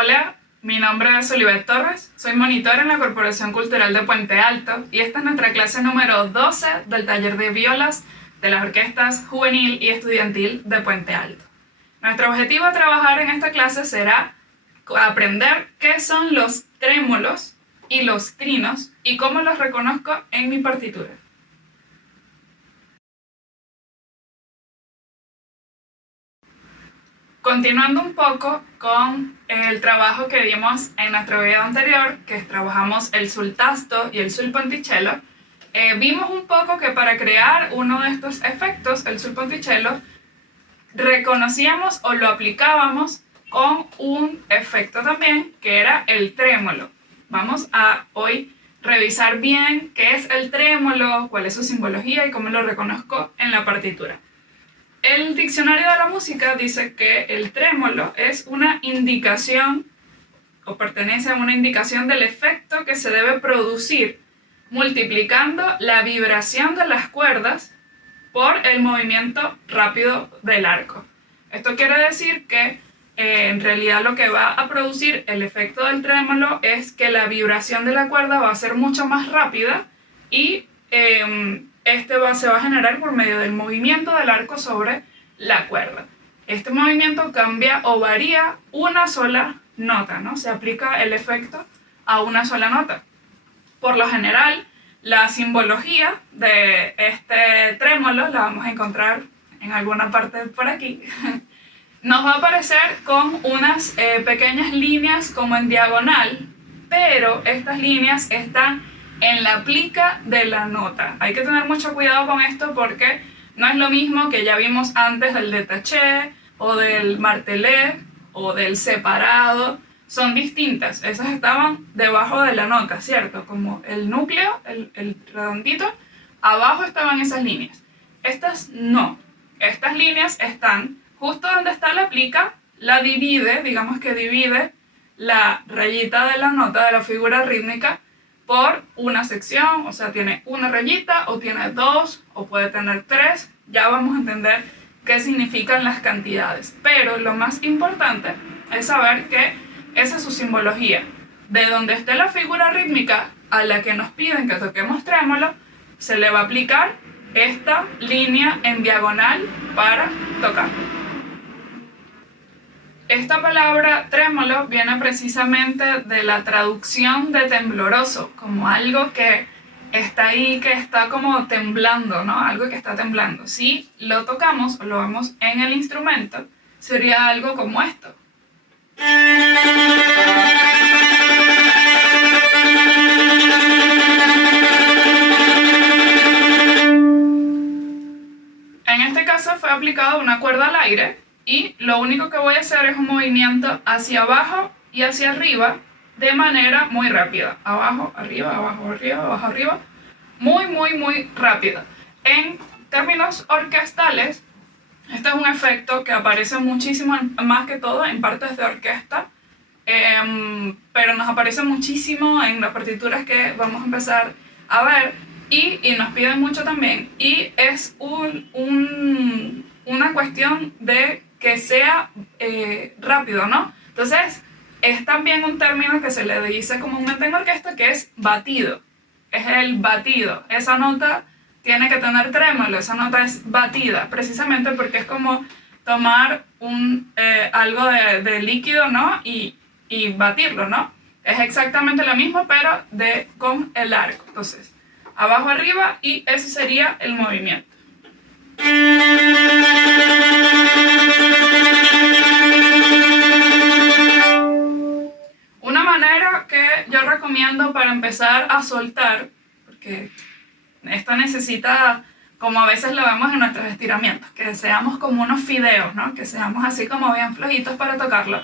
Hola, mi nombre es Olivet Torres, soy monitora en la Corporación Cultural de Puente Alto y esta es nuestra clase número 12 del taller de violas de las orquestas juvenil y estudiantil de Puente Alto. Nuestro objetivo a trabajar en esta clase será aprender qué son los trémolos y los trinos y cómo los reconozco en mi partitura. Continuando un poco con el trabajo que vimos en nuestro video anterior, que trabajamos el sul tasto y el sul ponticello, vimos un poco que para crear uno de estos efectos, el sul ponticello, reconocíamos o lo aplicábamos con un efecto también que era el trémolo. Vamos a hoy revisar bien qué es el trémolo, cuál es su simbología y cómo lo reconozco en la partitura. El diccionario de la música dice que el trémolo es una indicación o pertenece a una indicación del efecto que se debe producir multiplicando la vibración de las cuerdas por el movimiento rápido del arco. Esto quiere decir que en realidad lo que va a producir el efecto del trémolo es que la vibración de la cuerda va a ser mucho más rápida y se va a generar por medio del movimiento del arco sobre la cuerda. Este movimiento cambia o varía una sola nota, ¿no? Se aplica el efecto a una sola nota. Por lo general, la simbología de este trémolo la vamos a encontrar en alguna parte por aquí. Nos va a aparecer con unas pequeñas líneas como en diagonal, pero estas líneas están en la plica de la nota. Hay que tener mucho cuidado con esto porque no es lo mismo que ya vimos antes del détaché o del martelé o del separado. Son distintas. Esas estaban debajo de la nota, ¿cierto? Como el núcleo, el redondito, abajo estaban esas líneas. Estas no. Estas líneas están justo donde está la plica, la divide, digamos que divide la rayita de la nota, de la figura rítmica, por una sección, o sea, tiene una rayita, o tiene dos, o puede tener tres. Ya vamos a entender qué significan las cantidades. Pero lo más importante es saber que esa es su simbología. De donde esté la figura rítmica a la que nos piden que toquemos trémolo, se le va a aplicar esta línea en diagonal para tocar. Esta palabra trémolo viene precisamente de la traducción de tembloroso, como algo que está ahí, que está como temblando, ¿no? Algo que está temblando. Si lo tocamos o lo vemos en el instrumento, sería algo como esto. En este caso fue aplicado una cuerda al aire y lo único que voy a hacer es un movimiento hacia abajo y hacia arriba de manera muy rápida. Abajo, arriba, abajo, arriba, abajo, arriba. Muy rápida. En términos orquestales, este es un efecto que aparece muchísimo, más que todo en partes de orquesta, pero nos aparece muchísimo en las partituras que vamos a empezar a ver y nos piden mucho también. Y es una cuestión de que sea rápido, ¿no? Entonces, es también un término que se le dice comúnmente en orquesta que es batido. Es el batido. Esa nota tiene que tener trémolo, esa nota es batida, precisamente porque es como tomar algo de líquido, ¿no? Y batirlo, ¿no? Es exactamente lo mismo, pero con el arco. Entonces, abajo, arriba, y ese sería el movimiento. Una manera que yo recomiendo para empezar a soltar, porque esto necesita, como a veces lo vemos en nuestros estiramientos, que seamos como unos fideos, ¿no? Que seamos así como bien flojitos para tocarlo,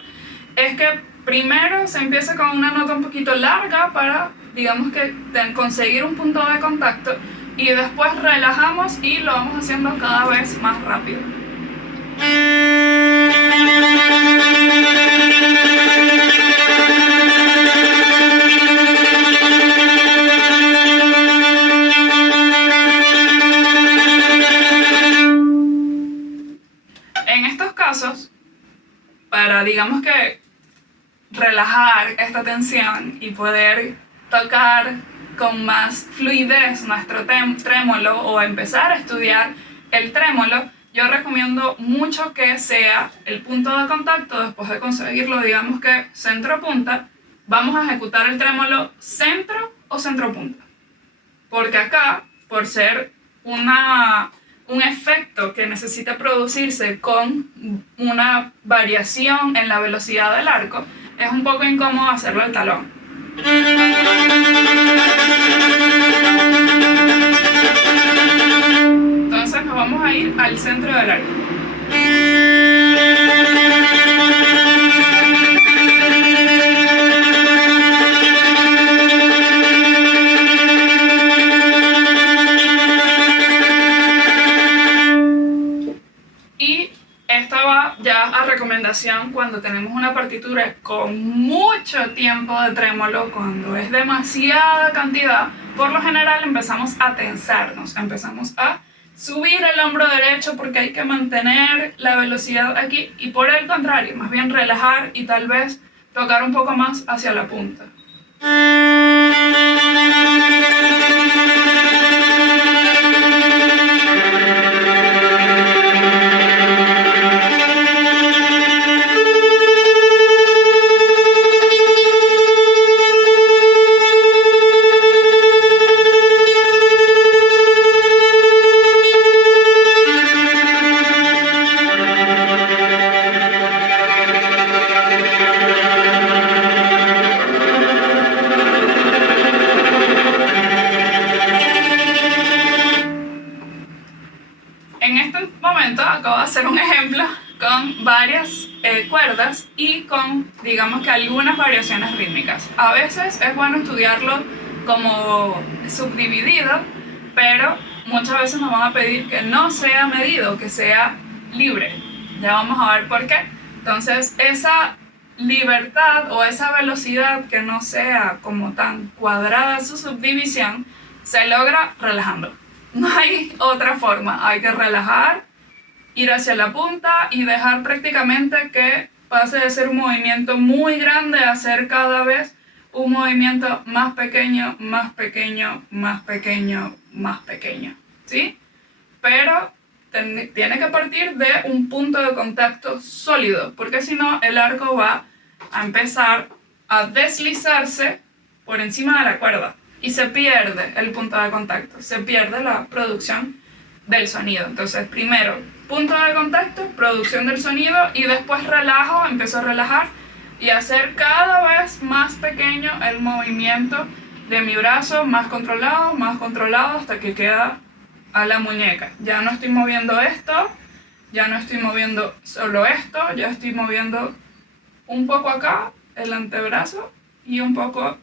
es que primero se empieza con una nota un poquito larga para, digamos que, conseguir un punto de contacto y después relajamos y lo vamos haciendo cada vez más rápido. En estos casos, para, digamos que, relajar esta tensión y poder tocar con más fluidez nuestro trémolo o empezar a estudiar el trémolo, yo recomiendo mucho que sea el punto de contacto. Después de conseguirlo, digamos que centro-punta, vamos a ejecutar el trémolo centro o centro-punta. Porque acá, por ser un efecto que necesita producirse con una variación en la velocidad del arco, es un poco incómodo hacerlo al talón. Entonces nos vamos a ir al centro del arco. Y esta va ya a recomendación cuando tenemos una partitura con mucho tiempo de trémolo, cuando es demasiada cantidad. Por lo general empezamos a tensarnos, empezamos a subir el hombro derecho porque hay que mantener la velocidad aquí, y por el contrario, más bien relajar y tal vez tocar un poco más hacia la punta. En este momento acabo de hacer un ejemplo con varias cuerdas y con, digamos que algunas variaciones rítmicas. A veces es bueno estudiarlo como subdividido, pero muchas veces nos van a pedir que no sea medido, que sea libre. Ya vamos a ver por qué. Entonces, esa libertad o esa velocidad que no sea como tan cuadrada su subdivisión, se logra relajando. No hay otra forma, hay que relajar, ir hacia la punta y dejar prácticamente que pase de ser un movimiento muy grande a ser cada vez un movimiento más pequeño, más pequeño, más pequeño, más pequeño, ¿sí? Pero tiene que partir de un punto de contacto sólido, porque si no el arco va a empezar a deslizarse por encima de la cuerda. Y se pierde el punto de contacto, se pierde la producción del sonido. Entonces, primero, punto de contacto, producción del sonido, y después relajo, empiezo a relajar y hacer cada vez más pequeño el movimiento de mi brazo, más controlado, hasta que queda a la muñeca. Ya no estoy moviendo esto, ya no estoy moviendo solo esto, ya estoy moviendo un poco acá, el antebrazo, y un poco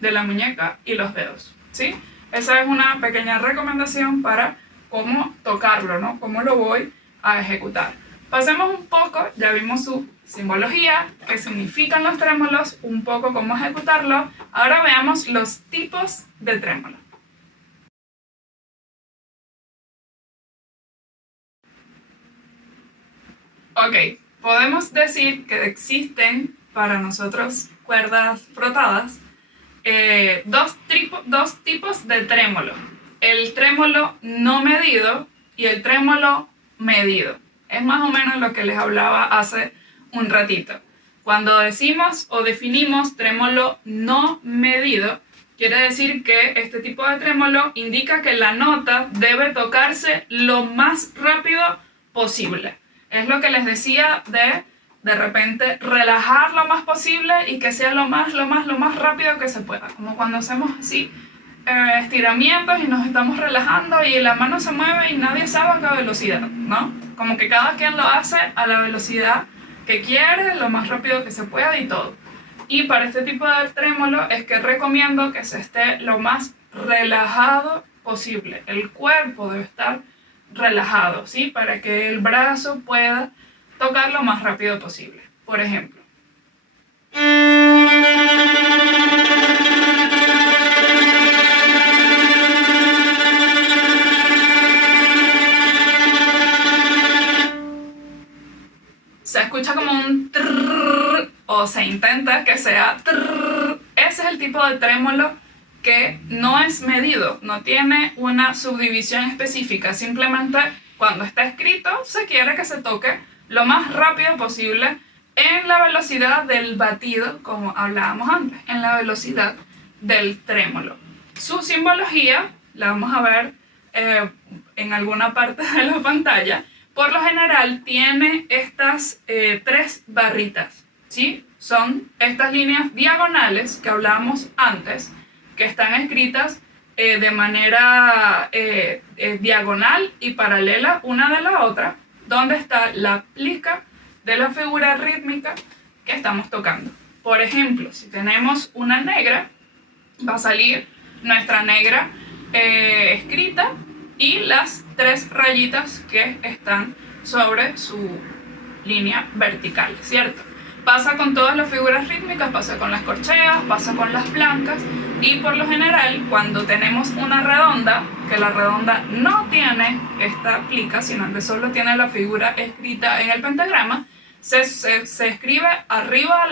de la muñeca y los dedos, ¿sí? Esa es una pequeña recomendación para cómo tocarlo, ¿no? Cómo lo voy a ejecutar. Pasemos un poco, ya vimos su simbología, qué significan los trémolos, un poco cómo ejecutarlo. Ahora veamos los tipos de trémolo. Ok, podemos decir que existen para nosotros cuerdas frotadas dos tipos de trémolo: el trémolo no medido y el trémolo medido. Es más o menos lo que les hablaba hace un ratito. Cuando decimos o definimos trémolo no medido, quiere decir que este tipo de trémolo indica que la nota debe tocarse lo más rápido posible. Es lo que les decía de repente relajar lo más posible y que sea lo más rápido que se pueda. Como cuando hacemos así estiramientos y nos estamos relajando y la mano se mueve y nadie sabe a qué velocidad, ¿no? Como que cada quien lo hace a la velocidad que quiere, lo más rápido que se pueda y todo. Y para este tipo de trémolo es que recomiendo que se esté lo más relajado posible. El cuerpo debe estar relajado, ¿sí? Para que el brazo pueda tocar lo más rápido posible. Por ejemplo, se escucha como un trrr, o se intenta que sea trrr. Ese es el tipo de trémolo que no es medido, no tiene una subdivisión específica, simplemente cuando está escrito se quiere que se toque lo más rápido posible en la velocidad del batido, como hablábamos antes, en la velocidad del trémolo. Su simbología la vamos a ver en alguna parte de la pantalla. Por lo general tiene estas tres barritas, ¿sí? Son estas líneas diagonales que hablábamos antes, que están escritas de manera diagonal y paralela una de la otra, donde está la plica de la figura rítmica que estamos tocando. Por ejemplo, si tenemos una negra, va a salir nuestra negra escrita y las tres rayitas que están sobre su línea vertical, ¿cierto? Pasa con todas las figuras rítmicas, pasa con las corcheas, pasa con las blancas, y por lo general cuando tenemos una redonda, que la redonda no tiene esta plica, sino que solo tiene la figura escrita en el pentagrama, se escribe arriba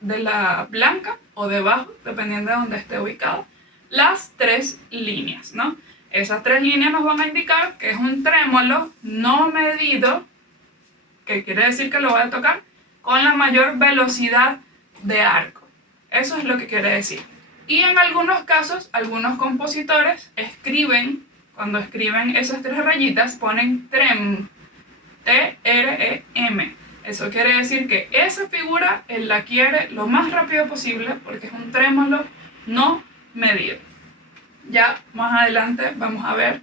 de la blanca o debajo, dependiendo de donde esté ubicado, las tres líneas, ¿no? Esas tres líneas nos van a indicar que es un trémolo no medido, que quiere decir que lo voy a tocar con la mayor velocidad de arco. Eso es lo que quiere decir. Y en algunos casos, algunos compositores escriben, cuando escriben esas tres rayitas, ponen trem, T-R-E-M. Eso quiere decir que esa figura él la quiere lo más rápido posible porque es un trémolo no medido. Ya más adelante vamos a ver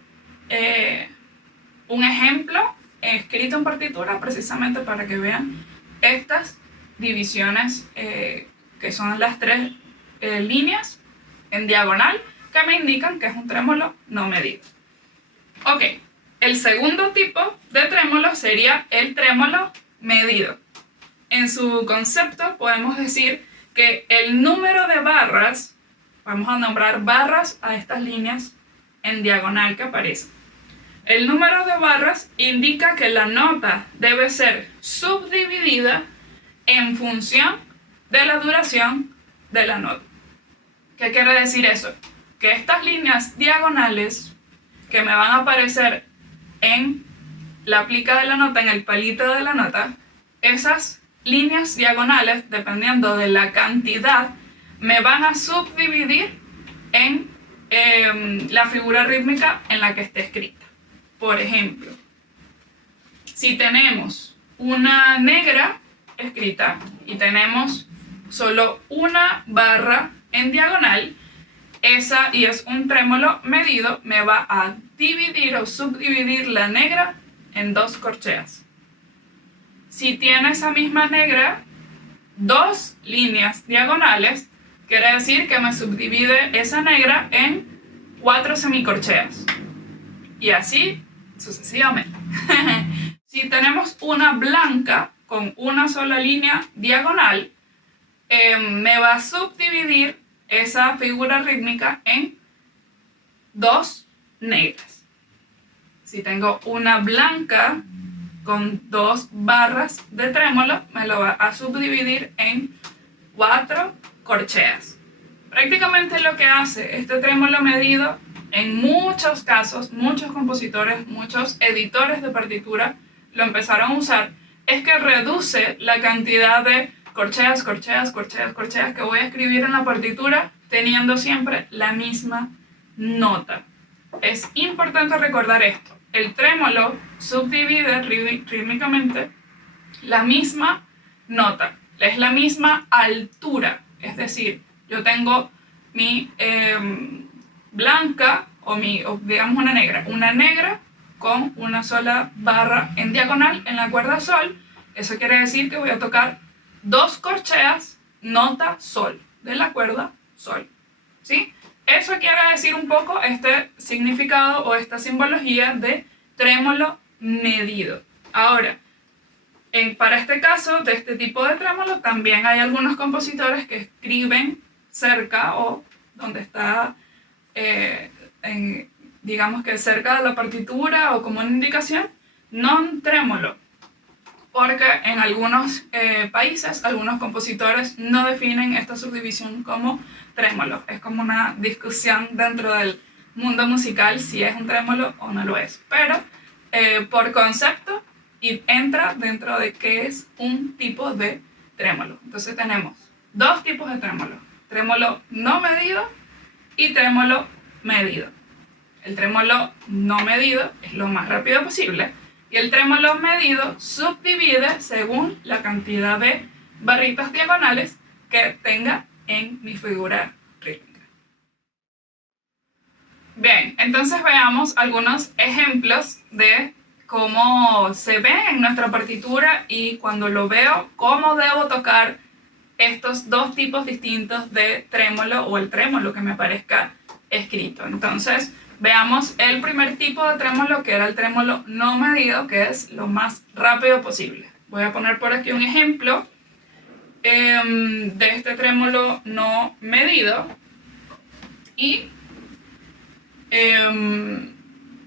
un ejemplo escrito en partitura precisamente para que vean estas divisiones que son las tres líneas en diagonal que me indican que es un trémolo no medido. Ok, el segundo tipo de trémolo sería el trémolo medido. En su concepto podemos decir que el número de barras, vamos a nombrar barras a estas líneas en diagonal que aparecen. El número de barras indica que la nota debe ser subdividida en función de la duración de la nota. ¿Qué quiere decir eso? Que estas líneas diagonales que me van a aparecer en la plica de la nota, en el palito de la nota, esas líneas diagonales, dependiendo de la cantidad, me van a subdividir en la figura rítmica en la que esté escrita. Por ejemplo, si tenemos una negra escrita y tenemos solo una barra en diagonal, y es un trémolo medido, me va a dividir o subdividir la negra en dos corcheas. Si tiene esa misma negra dos líneas diagonales, quiere decir que me subdivide esa negra en 4 semicorcheas. Y así sucesivamente. Si tenemos una blanca con una sola línea diagonal, me va a subdividir esa figura rítmica en dos negras. Si tengo una blanca con dos barras de trémolo, me lo va a subdividir en 4 corcheas. Prácticamente lo que hace este trémolo medido, en muchos casos, muchos compositores, muchos editores de partitura lo empezaron a usar, es que reduce la cantidad de corcheas que voy a escribir en la partitura, teniendo siempre la misma nota. Es importante recordar esto. El trémolo subdivide rítmicamente la misma nota, es la misma altura, es decir, yo tengo mi blanca o digamos una negra con una sola barra en diagonal en la cuerda sol. Eso quiere decir que voy a tocar dos corcheas, nota sol, de la cuerda sol, ¿sí? Eso quiere decir un poco este significado o esta simbología de trémolo medido. Ahora, para este caso, de este tipo de trémolo, también hay algunos compositores que escriben cerca o donde está, digamos que cerca de la partitura o como una indicación, non trémolo. porque en algunos países, algunos compositores no definen esta subdivisión como trémolo. Es como una discusión dentro del mundo musical si es un trémolo o no lo es. Pero por concepto entra dentro de qué es un tipo de trémolo. Entonces tenemos dos tipos de trémolo: trémolo no medido y trémolo medido. El trémolo no medido es lo más rápido posible y el trémolo medido subdivide según la cantidad de barritas diagonales que tenga en mi figura rítmica. Bien, entonces veamos algunos ejemplos de cómo se ve en nuestra partitura y cuando lo veo, cómo debo tocar estos dos tipos distintos de trémolo o el trémolo que me aparezca escrito. Entonces, veamos el primer tipo de trémolo, que era el trémolo no medido, que es lo más rápido posible. Voy a poner por aquí un ejemplo de este trémolo no medido y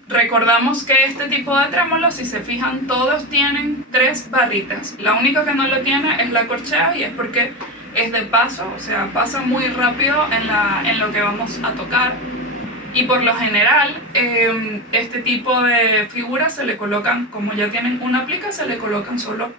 recordamos que este tipo de trémolo, si se fijan, todos tienen 3 barritas. La única que no lo tiene es la corchea y es porque es de paso, o sea, pasa muy rápido en lo que vamos a tocar. Y por lo general, este tipo de figuras se le colocan, como ya tienen una plica, se le colocan solo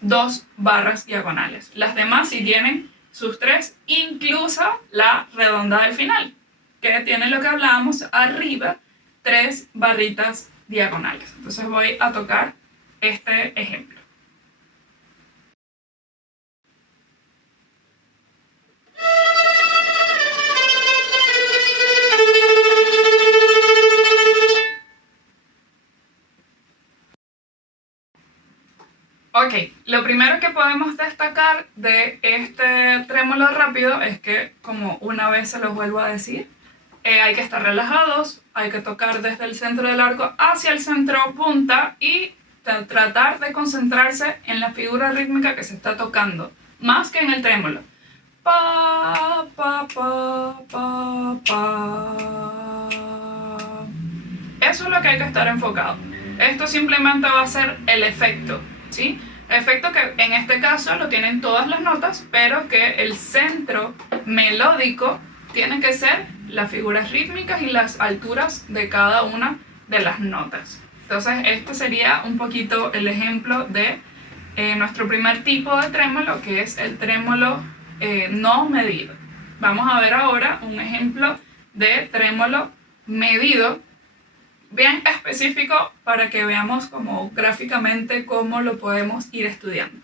2 barras diagonales. Las demás sí tienen sus 3, incluso la redonda del final, que tiene lo que hablábamos arriba, 3 barritas diagonales. Entonces voy a tocar este ejemplo. Ok, lo primero que podemos destacar de este trémolo rápido es que, como una vez se los vuelvo a decir, hay que estar relajados, hay que tocar desde el centro del arco hacia el centro punta y tratar de concentrarse en la figura rítmica que se está tocando, más que en el trémolo. Pa, pa, pa, pa, pa. Eso es lo que hay que estar enfocado. Esto simplemente va a ser el efecto, ¿sí? Efecto que en este caso lo tienen todas las notas, pero que el centro melódico tiene que ser las figuras rítmicas y las alturas de cada una de las notas. Entonces este sería un poquito el ejemplo de nuestro primer tipo de trémolo, que es el trémolo no medido. Vamos a ver ahora un ejemplo de trémolo medido, bien específico, para que veamos como gráficamente cómo lo podemos ir estudiando.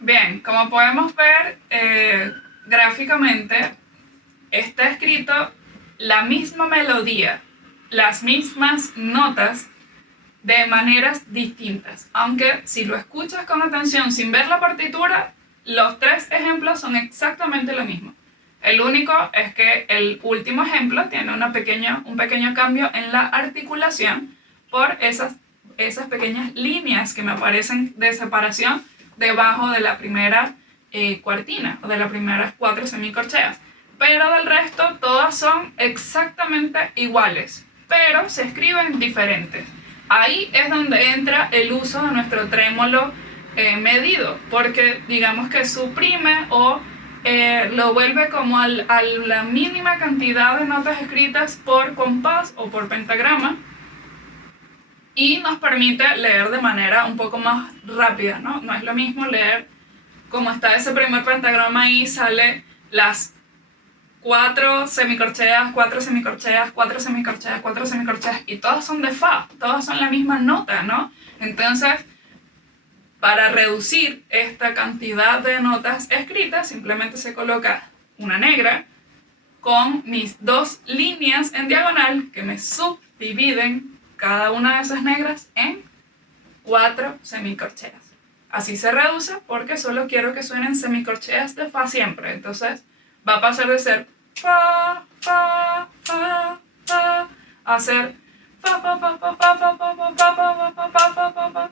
Bien, como podemos ver gráficamente, está escrito la misma melodía, las mismas notas de maneras distintas. Aunque si lo escuchas con atención sin ver la partitura, los 3 ejemplos son exactamente lo mismo. El único es que el último ejemplo tiene un pequeño cambio en la articulación por esas pequeñas líneas que me aparecen de separación debajo de la primera cuartina o de las primeras 4 semicorcheas. Pero del resto todas son exactamente iguales, pero se escriben diferentes. Ahí es donde entra el uso de nuestro trémolo medido, porque digamos que suprime o lo vuelve como a la mínima cantidad de notas escritas por compás o por pentagrama y nos permite leer de manera un poco más rápida, ¿no? No es lo mismo leer como está ese primer pentagrama ahí, sale las 4 semicorcheas, 4 semicorcheas, 4 semicorcheas, 4 semicorcheas, y todas son de fa, todas son la misma nota, ¿no? Entonces, Para reducir esta cantidad de notas escritas, simplemente se coloca una negra con mis dos líneas en diagonal que me subdividen cada una de esas negras en 4 semicorcheas. Así se reduce porque solo quiero que suenen semicorcheas de fa siempre. Entonces va a pasar de ser fa, fa, fa, fa, a ser fa, fa, fa, fa, fa, fa, fa, fa, fa, fa, fa, fa, fa, fa.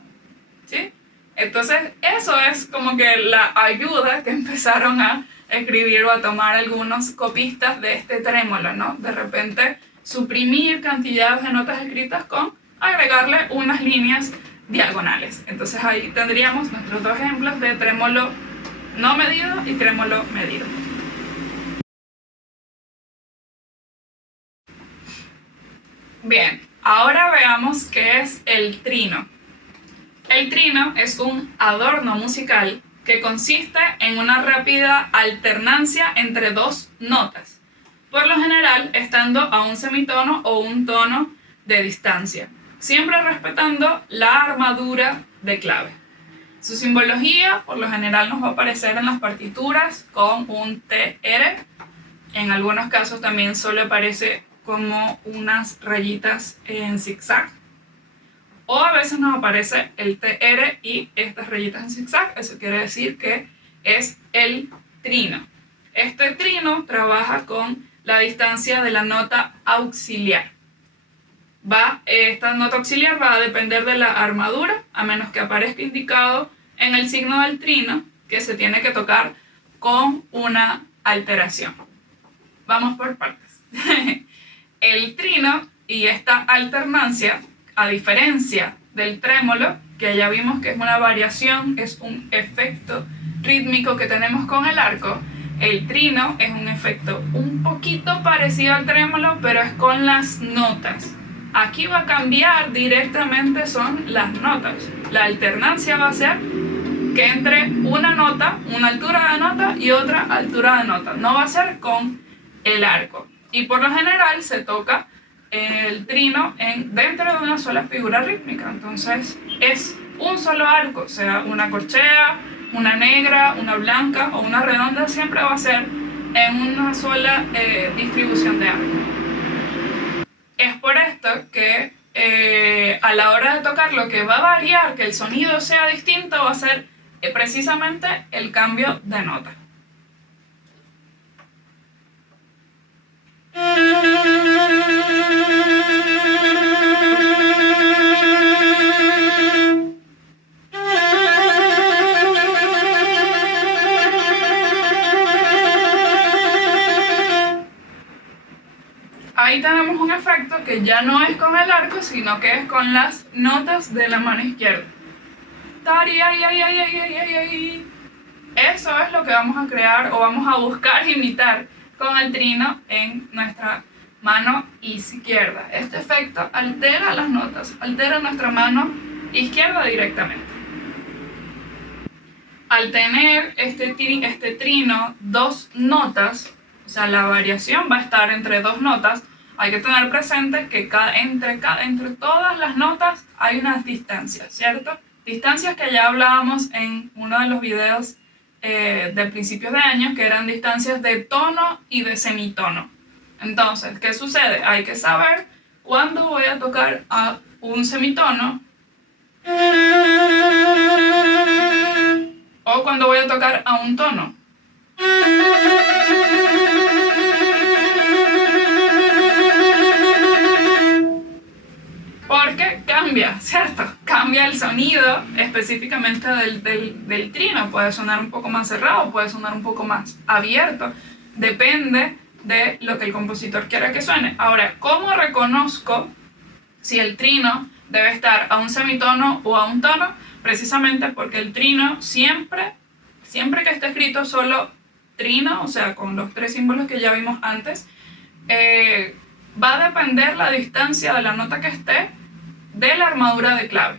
¿Sí? Entonces eso es como que la ayuda que empezaron a escribir o a tomar algunos copistas de este trémolo, ¿no? De repente suprimir cantidades de notas escritas con agregarle unas líneas diagonales. Entonces ahí tendríamos nuestros dos ejemplos de trémolo no medido y trémolo medido. Bien, ahora veamos qué es el trino. El trino es un adorno musical que consiste en una rápida alternancia entre dos notas, por lo general estando a un semitono o un tono de distancia, siempre respetando la armadura de clave. Su simbología por lo general nos va a aparecer en las partituras con un TR, en algunos casos también solo aparece como unas rayitas en zigzag, o a veces nos aparece el TR y estas rayitas en zigzag. Eso quiere decir que es el trino. Este trino trabaja con la distancia de la nota auxiliar. Esta nota auxiliar va a depender de la armadura, a menos que aparezca indicado en el signo del trino que se tiene que tocar con una alteración. Vamos por partes. El trino y esta alternancia, a diferencia del trémolo, que ya vimos que es una variación, es un efecto rítmico que tenemos con el arco, el trino es un efecto un poquito parecido al trémolo, pero es con las notas. Aquí va a cambiar directamente son las notas. La alternancia va a ser que entre una nota, una altura de nota y otra altura de nota. No va a ser con el arco. Y por lo general se toca el trino dentro de una sola figura rítmica. Entonces es un solo arco, sea una corchea, una negra, una blanca o una redonda, siempre va a ser en una sola distribución de arco. Es por esto que a la hora de tocar lo que va a variar, que el sonido sea distinto, va a ser precisamente el cambio de nota. Ahí tenemos un efecto que ya no es con el arco, sino que es con las notas de la mano izquierda. Eso es lo que vamos a crear o vamos a buscar imitar con el trino en nuestra mano izquierda. Este efecto altera las notas, altera nuestra mano izquierda directamente. Al tener este trino dos notas, o sea, la variación va a estar entre dos notas, hay que tener presente que entre todas las notas hay unas distancias, ¿cierto? Distancias que ya hablábamos en uno de los videos de principios de año, que eran distancias de tono y de semitono. Entonces, ¿qué sucede? Hay que saber cuándo voy a tocar a un semitono o cuándo voy a tocar a un tono. Porque cambia, ¿cierto? Cambia el sonido específicamente del trino. Puede sonar un poco más cerrado, puede sonar un poco más abierto. Depende de lo que el compositor quiera que suene. Ahora, ¿cómo reconozco si el trino debe estar a un semitono o a un tono? Precisamente porque el trino siempre que esté escrito solo trino, o sea, con los tres símbolos que ya vimos antes, va a depender la distancia de la nota que esté de la armadura de clave.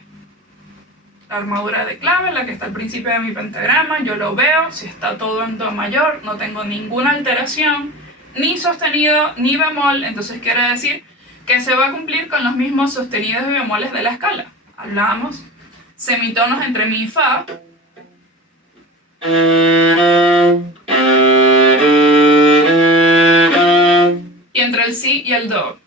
La armadura de clave, la que está al principio de mi pentagrama, yo lo veo, si está todo en do mayor, no tengo ninguna alteración, ni sostenido ni bemol, entonces quiere decir que se va a cumplir con los mismos sostenidos y bemoles de la escala. Hablábamos semitonos entre mi y fa, y entre el si y el do.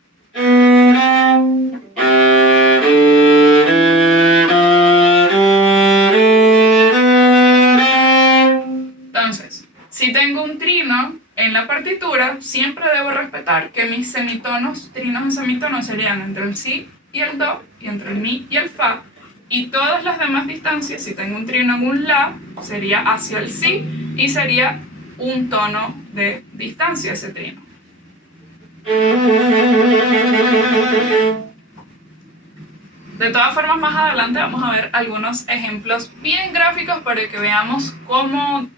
Entonces, si tengo un trino en la partitura, siempre debo respetar que mis semitonos, trinos en semitonos serían entre el si y el do, y entre el mi y el fa, y todas las demás distancias, si tengo un trino en un la, sería hacia el si, y sería un tono de distancia ese trino. De todas formas, más adelante vamos a ver algunos ejemplos bien gráficos para que veamos cómo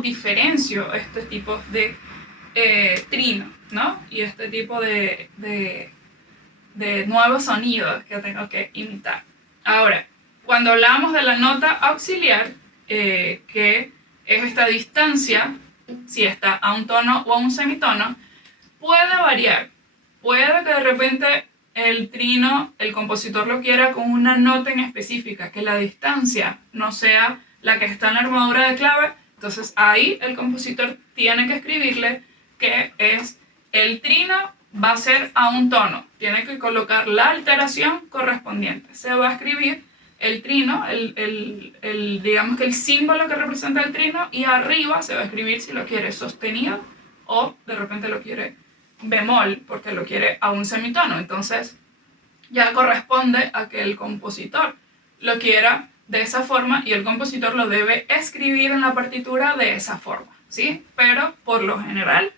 diferencio este tipo de trino, ¿no? Y este tipo de nuevos sonidos que tengo que imitar. Ahora, cuando hablamos de la nota auxiliar, que es esta distancia, si está a un tono o a un semitono, puede variar. Puede que de repente el trino, el compositor lo quiera con una nota en específica, que la distancia no sea la que está en la armadura de clave. Entonces ahí el compositor tiene que escribirle que es el trino va a ser a un tono. Tiene que colocar la alteración correspondiente. Se va a escribir el trino, digamos que el símbolo que representa el trino, y arriba se va a escribir si lo quiere sostenido o de repente lo quiere bemol porque lo quiere a un semitono. Entonces ya corresponde a que el compositor lo quiera de esa forma y el compositor lo debe escribir en la partitura de esa forma, ¿sí? Pero por lo general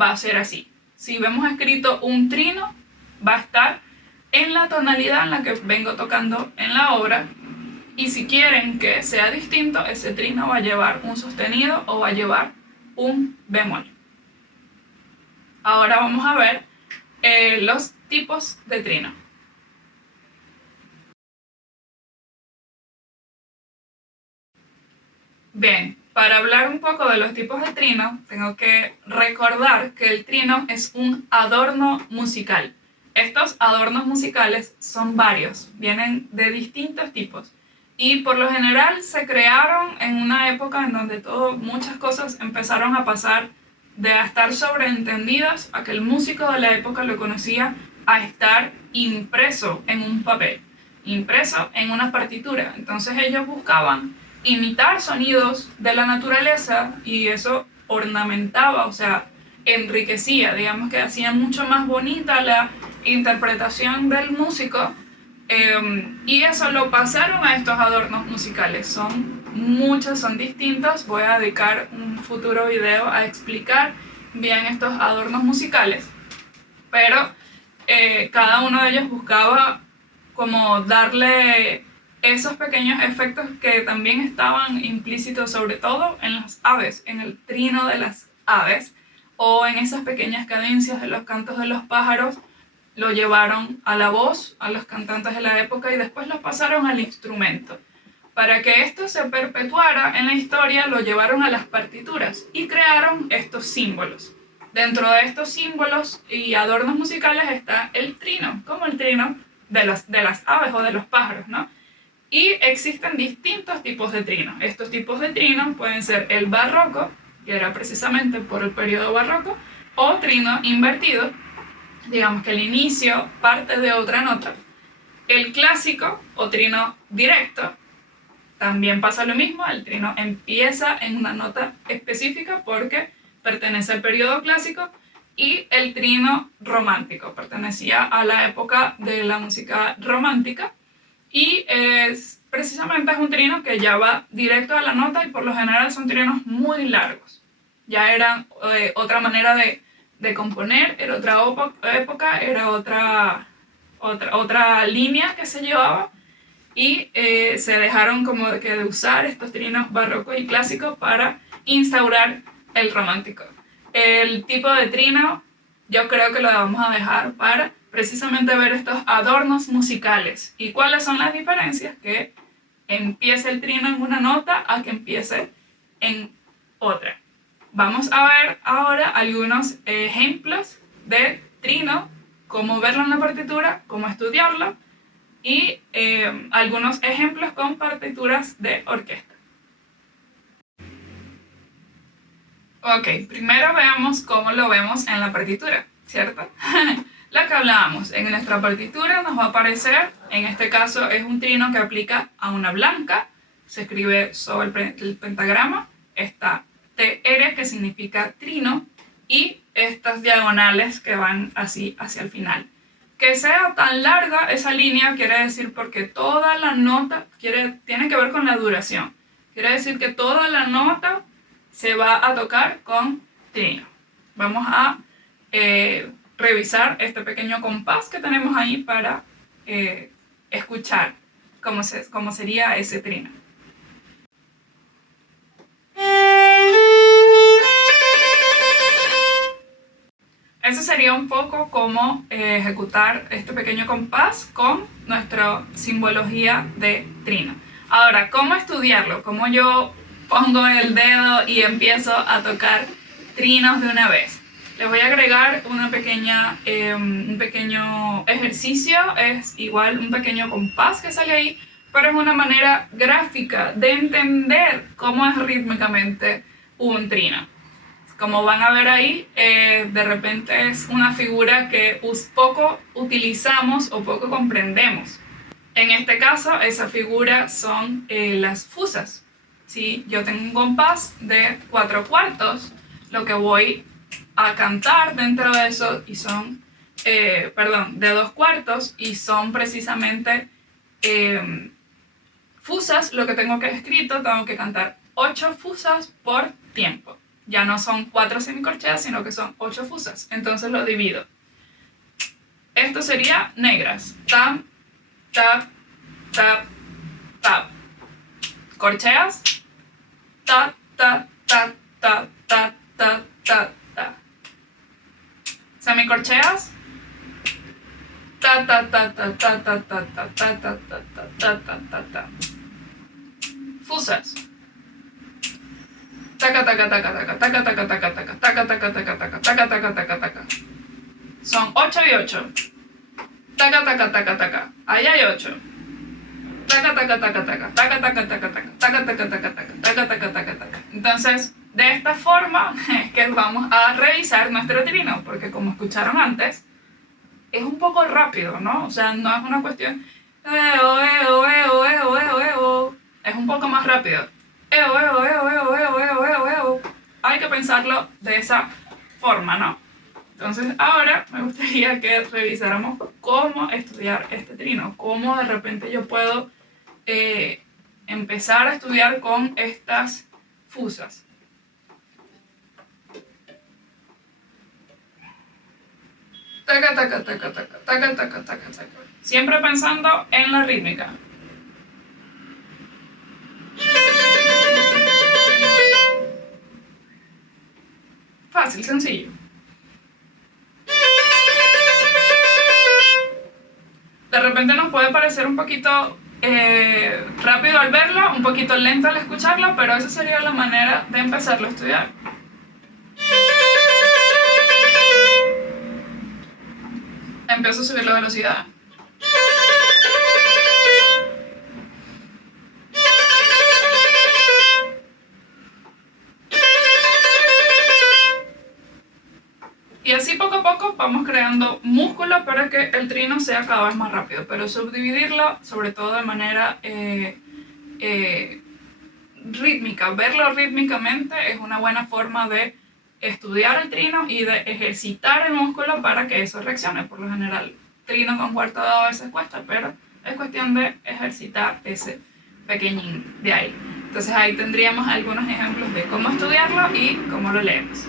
va a ser así. Si vemos escrito un trino, va a estar en la tonalidad en la que vengo tocando en la obra, y si quieren que sea distinto, ese trino va a llevar un sostenido o va a llevar un bemol. Ahora vamos a ver los tipos de trino. Bien, para hablar un poco de los tipos de trino, tengo que recordar que el trino es un adorno musical. Estos adornos musicales son varios, vienen de distintos tipos y por lo general se crearon en una época en donde muchas cosas empezaron a pasar de a estar sobreentendidas a que el músico de la época lo conocía a estar impreso en un papel, impreso en una partitura. Entonces ellos buscaban imitar sonidos de la naturaleza y eso ornamentaba, o sea, enriquecía, digamos que hacía mucho más bonita la interpretación del músico, y eso lo pasaron a estos adornos musicales. Son muchos, son distintos. Voy a dedicar un futuro video a explicar bien estos adornos musicales, pero cada uno de ellos buscaba como darle esos pequeños efectos que también estaban implícitos, sobre todo en las aves, en el trino de las aves, o en esas pequeñas cadencias de los cantos de los pájaros. Lo llevaron a la voz, a los cantantes de la época, y después lo pasaron al instrumento. Para que esto se perpetuara en la historia, lo llevaron a las partituras y crearon estos símbolos. Dentro de estos símbolos y adornos musicales está el trino, como el trino de las aves o de los pájaros, ¿no? Y existen distintos tipos de trino. Estos tipos de trino pueden ser el barroco, que era precisamente por el periodo barroco, o trino invertido, digamos que el inicio parte de otra nota. El clásico o trino directo, también pasa lo mismo, el trino empieza en una nota específica porque pertenece al periodo clásico. Y el trino romántico, pertenecía a la época de la música romántica, y precisamente es un trino que ya va directo a la nota, y por lo general son trinos muy largos. Ya eran otra manera de componer, era otra época, era otra línea que se llevaba, y se dejaron como que de usar estos trinos barrocos y clásicos para instaurar el romántico. El tipo de trino yo creo que lo vamos a dejar para precisamente ver estos adornos musicales y cuáles son las diferencias que empiece el trino en una nota a que empiece en otra. Vamos a ver ahora algunos ejemplos de trino, cómo verlo en la partitura, cómo estudiarlo. y algunos ejemplos con partituras de orquesta. Ok, primero veamos cómo lo vemos en la partitura, ¿cierto? Lo que hablábamos, en nuestra partitura nos va a aparecer, en este caso es un trino que aplica a una blanca, se escribe sobre el pentagrama, está TR que significa trino y estas diagonales que van así hacia el final. Que sea tan larga esa línea quiere decir porque toda la nota tiene que ver con la duración. Quiere decir que toda la nota se va a tocar con trino. Vamos a revisar este pequeño compás que tenemos ahí para escuchar cómo sería ese trino. Eso sería un poco como ejecutar este pequeño compás con nuestra simbología de trino. Ahora, ¿cómo estudiarlo? ¿Cómo yo pongo el dedo y empiezo a tocar trinos de una vez? Les voy a agregar un pequeño ejercicio, es igual un pequeño compás que sale ahí, pero es una manera gráfica de entender cómo es rítmicamente un trino. Como van a ver ahí, de repente es una figura que poco utilizamos o poco comprendemos. En este caso, esa figura son las fusas. Si yo tengo un compás de 4/4, lo que voy a cantar dentro de eso y son, de 2/4 y son precisamente fusas, lo que tengo que escrito, tengo que cantar 8 fusas por tiempo. Ya no son 4 semicorcheas, sino que son 8 fusas. Entonces lo divido. Esto sería negras. Tap, tap, tap, tap. Corcheas. Ta, ta, ta, ta, ta, ta, ta, ta. Semicorcheas. Ta, ta, ta, ta, ta, ta, ta, ta, ta, ta, ta, ta, ta, ta, ta. Fusas. Taca, taca, taca, taca, taca, taca, taca, taca, taca, taca, taca, taca, taca, taca, taca, taca. Son 8 y 8. Taca, taca, taca, taca. Ahí hay 8. Taca, taca, taca, taca, taca, taca, taca, taca, taca, taca, taca, taca, taca, taca, taca, taca. Entonces, de esta forma es que vamos a revisar nuestro trino, porque como escucharon antes, es un poco rápido, ¿no? O sea, no es una cuestión es un poco más rápido. Hay que pensarlo de esa forma, ¿no? Entonces ahora me gustaría que revisáramos cómo estudiar este trino, cómo de repente yo puedo empezar a estudiar con estas fusas. Taca, taca, taca, taca, taca, taca, taca, taca. Siempre pensando en la rítmica. Fácil, sencillo. De repente nos puede parecer un poquito rápido al verlo, un poquito lento al escucharlo, pero esa sería la manera de empezarlo a estudiar. Empiezo a subir la velocidad. Y así poco a poco vamos creando músculo para que el trino sea cada vez más rápido, pero subdividirlo sobre todo de manera rítmica. Verlo rítmicamente es una buena forma de estudiar el trino y de ejercitar el músculo para que eso reaccione. Por lo general, trino con cuarto dado a veces cuesta, pero es cuestión de ejercitar ese pequeñín de ahí. Entonces ahí tendríamos algunos ejemplos de cómo estudiarlo y cómo lo leemos.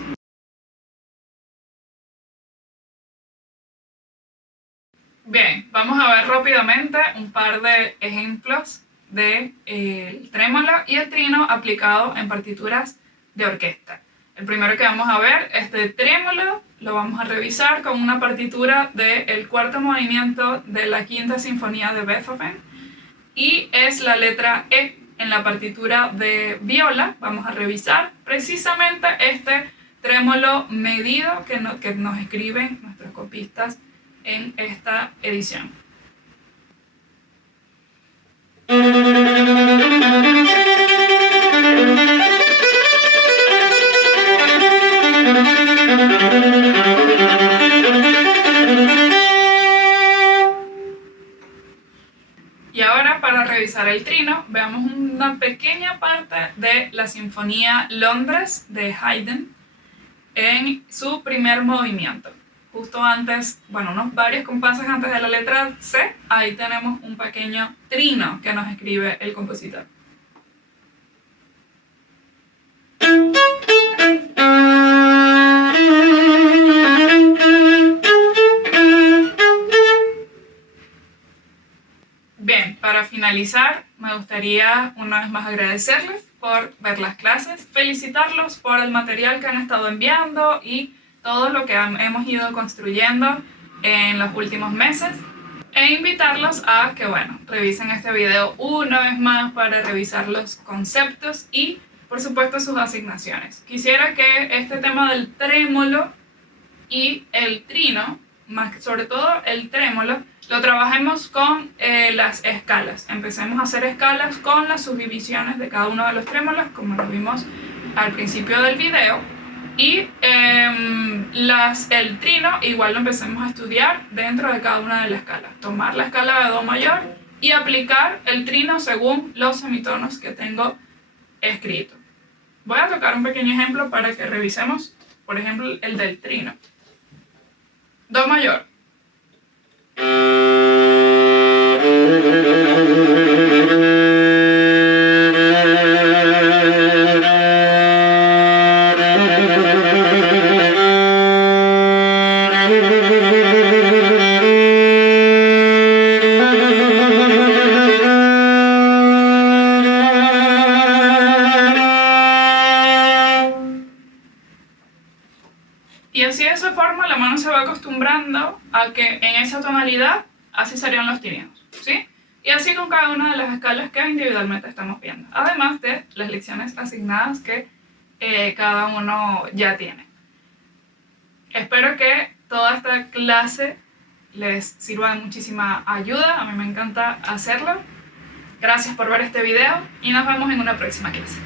Bien, vamos a ver rápidamente un par de ejemplos del trémolo y el trino aplicado en partituras de orquesta. El primero que vamos a ver es de trémolo, lo vamos a revisar con una partitura del cuarto movimiento de la quinta sinfonía de Beethoven y es la letra E. En la partitura de viola vamos a revisar precisamente este trémolo medido que nos escriben nuestros copistas en esta edición. Y ahora, para revisar el trino, veamos una pequeña parte de la Sinfonía Londres de Haydn en su primer movimiento. Justo antes, bueno, unos varios compases antes de la letra C, ahí tenemos un pequeño trino que nos escribe el compositor. Bien, para finalizar, me gustaría una vez más agradecerles por ver las clases, felicitarlos por el material que han estado enviando y todo lo que hemos ido construyendo en los últimos meses, e invitarlos a que, bueno, revisen este video una vez más para revisar los conceptos y, por supuesto, sus asignaciones. Quisiera que este tema del trémolo y el trino, más sobre todo el trémolo, lo trabajemos con las escalas. Empecemos a hacer escalas con las subdivisiones de cada uno de los trémolos, como lo vimos al principio del video. Y el trino igual lo empecemos a estudiar dentro de cada una de las escalas. Tomar la escala de Do mayor y aplicar el trino según los semitonos que tengo escrito. Voy a tocar un pequeño ejemplo para que revisemos, por ejemplo, el del trino. Do mayor. Y así de esa forma la mano se va acostumbrando a que en esa tonalidad así serían los trinos, ¿sí? Y así con cada una de las escalas que individualmente estamos viendo, además de las lecciones asignadas que cada uno ya tiene. Espero que toda esta clase les sirva de muchísima ayuda, a mí me encanta hacerlo. Gracias por ver este video y nos vemos en una próxima clase.